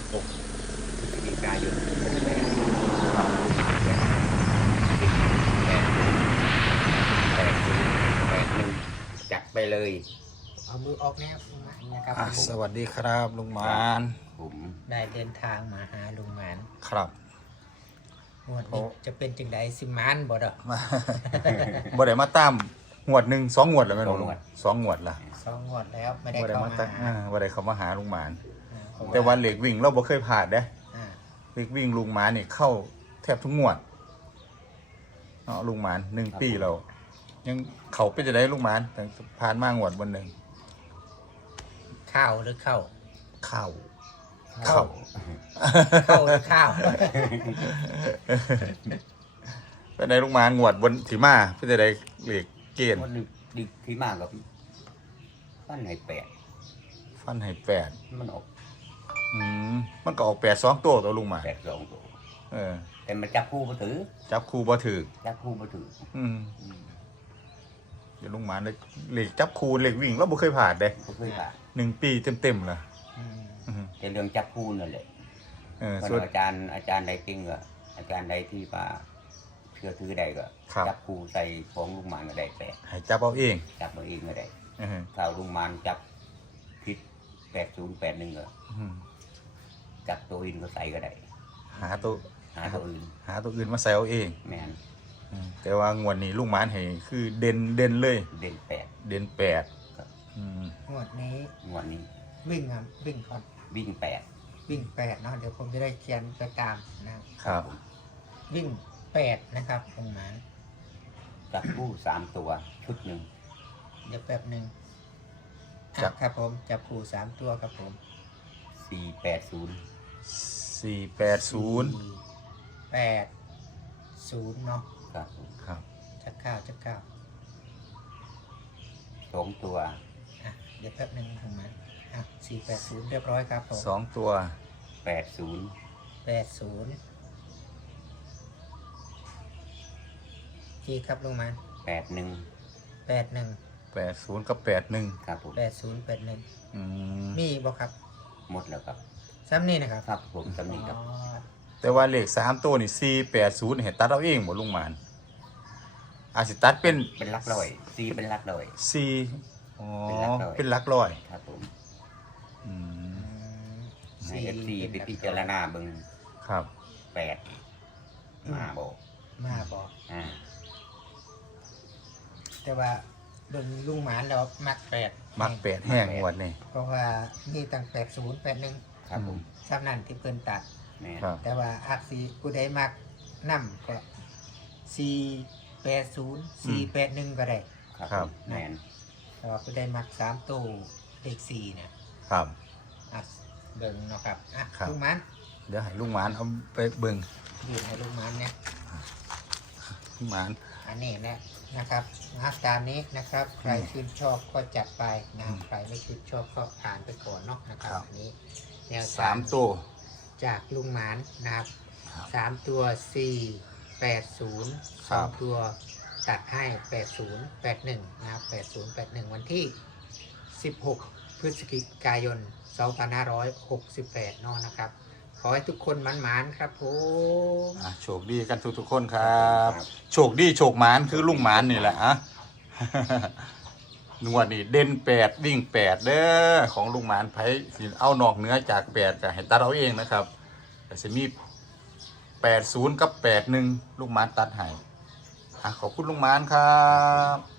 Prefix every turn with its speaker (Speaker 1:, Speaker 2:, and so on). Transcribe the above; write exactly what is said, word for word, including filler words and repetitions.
Speaker 1: หกพฤศจิกายนหกแปดแปดศูนย์แปดหนึ่งจัดไปเลย
Speaker 2: เอามือออกแนวลุงหมานนะครับ
Speaker 3: อ่ะสวัสดีครับลุงหมาน
Speaker 1: ผม
Speaker 2: ได้เดินทางมาหาลุงหมาน
Speaker 3: ครับ
Speaker 2: งวดนี้จะเป็นจังไดสิหมานบ่ดอก
Speaker 3: มาบ่ได้มาตามงวดหนึ่งสองงวดแล้วแม่นบ่ลุงสองงวดละ
Speaker 2: สองงวดแล้วไม่ได้
Speaker 3: บ่ได้
Speaker 2: เข้า
Speaker 3: มา
Speaker 2: มา
Speaker 3: ตาม
Speaker 2: หา
Speaker 3: อ่าบ่ได้เข้ามาหาลุงหมาน
Speaker 2: อ่าเพราะ
Speaker 3: แต่ว่าเหล็กวิ่งเราบ่เคยผ่านเด้
Speaker 2: อ่า
Speaker 3: เหล็กวิ่งลุงหมานนี่เข้าแทบทุกงวดเนาะลุงหมานหนึ่งปีเรายังเขาเป็นจะได้ลุงหมานแต่ผ่านมางวดวันหนึ่ง
Speaker 2: ข้าวหรือเข้า
Speaker 3: เข้า
Speaker 2: เข้าเข้าหรือข้าว
Speaker 3: เป็นไดลุงหมานงวดบนถีมาเป็นจะได้เหล็กเกณฑ์
Speaker 1: วันนึงดิที่มากกับบ้านไหนแปด
Speaker 3: ฟันให้แปด
Speaker 1: มันออก
Speaker 3: อืมมันก็ออกแปดสองตัวตัวลุงหมาน
Speaker 1: แปดสองตัว
Speaker 3: เออ
Speaker 1: แต่มันจับคู่มาถือ
Speaker 3: จับคู่บ่ถือ
Speaker 1: จับคู่มาถือ
Speaker 3: อืมเดี๋ยวลุงหมานเลยเหล็กจับคู่เหล็กวิ่งเราบ่เคยผ่านเด้
Speaker 1: ก็เคยผ่าน
Speaker 3: หนึ่งปีเต็มๆละ
Speaker 2: อืม
Speaker 3: อืม
Speaker 1: แต่เรื่องจับคู่นั่นแหละ
Speaker 3: เออ
Speaker 1: มัน
Speaker 3: ส่วน
Speaker 1: อาจารย์อาจารย์ใดเก่งก็อาจารย์ใดที่ป่าเชื่อถือใดก็
Speaker 3: ครับ
Speaker 1: จับคู่ใส่ของลุงหมานก็ได้แปด
Speaker 3: ให้จับเอาเอง
Speaker 1: จับมาเองก็ได้
Speaker 3: เออ
Speaker 1: ถ้าลุงหมานจับพิษแปดศูนย์แปดหนึ่งก็
Speaker 3: อืม
Speaker 1: จับตัวอื่นก็ใส่ก็ได้
Speaker 3: หาตัว
Speaker 1: หาตัวอื่น
Speaker 3: หาตัวอื่นมาใส่เอาเอง
Speaker 1: แมน
Speaker 3: อืมแต่ว่างวดนี้ลุงหมานให้คือเด่นเด่นเลย
Speaker 1: เด่นแปด
Speaker 3: เด่นแปดอืม
Speaker 2: งวดนี้
Speaker 1: งวดนี้
Speaker 2: วิ่งครับวิ่งก่อน
Speaker 1: วิ่งแปด
Speaker 2: วิ่งแปดเนาะเดี๋ยวผมจะได้เขียนไปตามนะครับ
Speaker 3: ครับ
Speaker 2: วิ่งแปดนะครับลุงหมาน
Speaker 1: จับคู่สามตัวชุดหนึ่ง
Speaker 2: เดี๋ยวแป๊บหนึ่ง
Speaker 3: จับ
Speaker 2: ครับผมจับผูสามตัวครับผม
Speaker 1: สี่แปดศูนย์
Speaker 3: สี่แปดศูนย์
Speaker 2: แปดศูนย์เนาะ
Speaker 1: ครับผม
Speaker 3: ครับ
Speaker 2: จักข้าวจักข้าว
Speaker 1: สองตัว
Speaker 2: อ่ะเดี๋ยวแป๊บหนึ่งลุงหมานอ่ะสี่แปดศูนย์เรียบร้อยครับผม
Speaker 3: สองตัว
Speaker 1: แปดศูนย์
Speaker 2: แปดศูนย์ที่ครับลุงหมาน
Speaker 1: แปดหนึ่ง
Speaker 2: แปดหนึ่ง
Speaker 3: แปดศูนย์กับแปดหนึ่ง
Speaker 1: ครับผม
Speaker 2: แปดศูนย์แปดหนึ่ง
Speaker 3: อืม
Speaker 2: มีบ่ครับ
Speaker 1: หมดแล้วครับ
Speaker 2: ซ้ำนี่นะครับ
Speaker 1: ครับผมสำนีครับ
Speaker 2: อ๋อ
Speaker 3: แต่ว่าเลขสามตัวนี่สี่แปดศูนย์เห็นตัดเอาเองหมดลุงหมานอาจสิตัดเป็น
Speaker 1: เป็นหลักร้อยซีเป็นหลักร้อย
Speaker 3: สี่อ๋อ
Speaker 1: เป็
Speaker 3: เป็น
Speaker 1: น
Speaker 3: ห
Speaker 1: หลั
Speaker 3: ลัก
Speaker 1: กร้
Speaker 3: ร้อ
Speaker 1: อย ย ครับผม
Speaker 3: อืม
Speaker 2: อืม
Speaker 1: ในเอฟซีไปพิจารณาเบิ่ง
Speaker 3: ครับ
Speaker 1: แปดมาบอก
Speaker 2: มาบอก
Speaker 1: อ่า
Speaker 2: แต่ว่าเบิ่งลุงหมานแล้วมักแปด
Speaker 3: มักแปดแห้งงวดนี่
Speaker 2: เพราะว่ามีตั้งแปดศูนย์แปดหนึ่ง
Speaker 1: ครับผม
Speaker 2: ซ้ำนั่นที่เพิ่นตัด
Speaker 1: แม่น
Speaker 3: ครับ
Speaker 2: แต่ว่าอาจสีผู้ใดมักนั่ก็สี่แปดศูนย์สี่แปดหนึ่งก็ได้
Speaker 1: ครับ
Speaker 3: ครับ
Speaker 1: ผมแม่น
Speaker 2: แต่ว่าผู้ใดมักสามตู้เลขสี่เนี่ย
Speaker 3: ครับ
Speaker 2: อ่ะเบิ่งเนาะครับอ่ะ
Speaker 3: ครับ
Speaker 2: ลุงหมัน
Speaker 3: เดี๋ยวให้ลุงหมานเอาไปเบิ่ง
Speaker 2: ยืนให้ลุงหมันเนี่ย
Speaker 3: ลุงหมาน
Speaker 2: อันนี้แหละนะครับนะตามนี้นะครับ ใครชื่นชอบก็จัดไปนะครับใครไม่ชื่นชอบก็ผ่านไปก่อนเนาะนะครับอันนี้แนว
Speaker 3: สา
Speaker 2: ทาง
Speaker 3: มตัว
Speaker 2: จากลุงหมานนะครับ
Speaker 3: ครับ
Speaker 2: สามตัวสี่แปดศูนย์
Speaker 3: ค
Speaker 2: ส
Speaker 3: รั
Speaker 2: อบ งตัวตัดให้แปดศูนย์แปดหนึ่งนะครับแปดศูนย์แปดหนึ่งวันที่สิบหกพฤศจิกายนสองพันห้าร้อยหกสิบแปดนอนนะครับ ขอให้ทุกคนหมันๆครับผม
Speaker 3: อ่ะโชคดีกันทุกๆคนครับ โชคดีโชคหมานคือลุงหมานนี่แหละอ่ะ นวดนี่เด่นแปดวิ่งแปดเด้อของลุงหมานไผสิเอานอกเหนือจากแปดก็ให้ตัดเอาเองนะครับแต่จะมีแปดศูนย์กับแปดหนึ่งลุงหมานตัดให้อ่ะขอบคุณลุงหมานครับ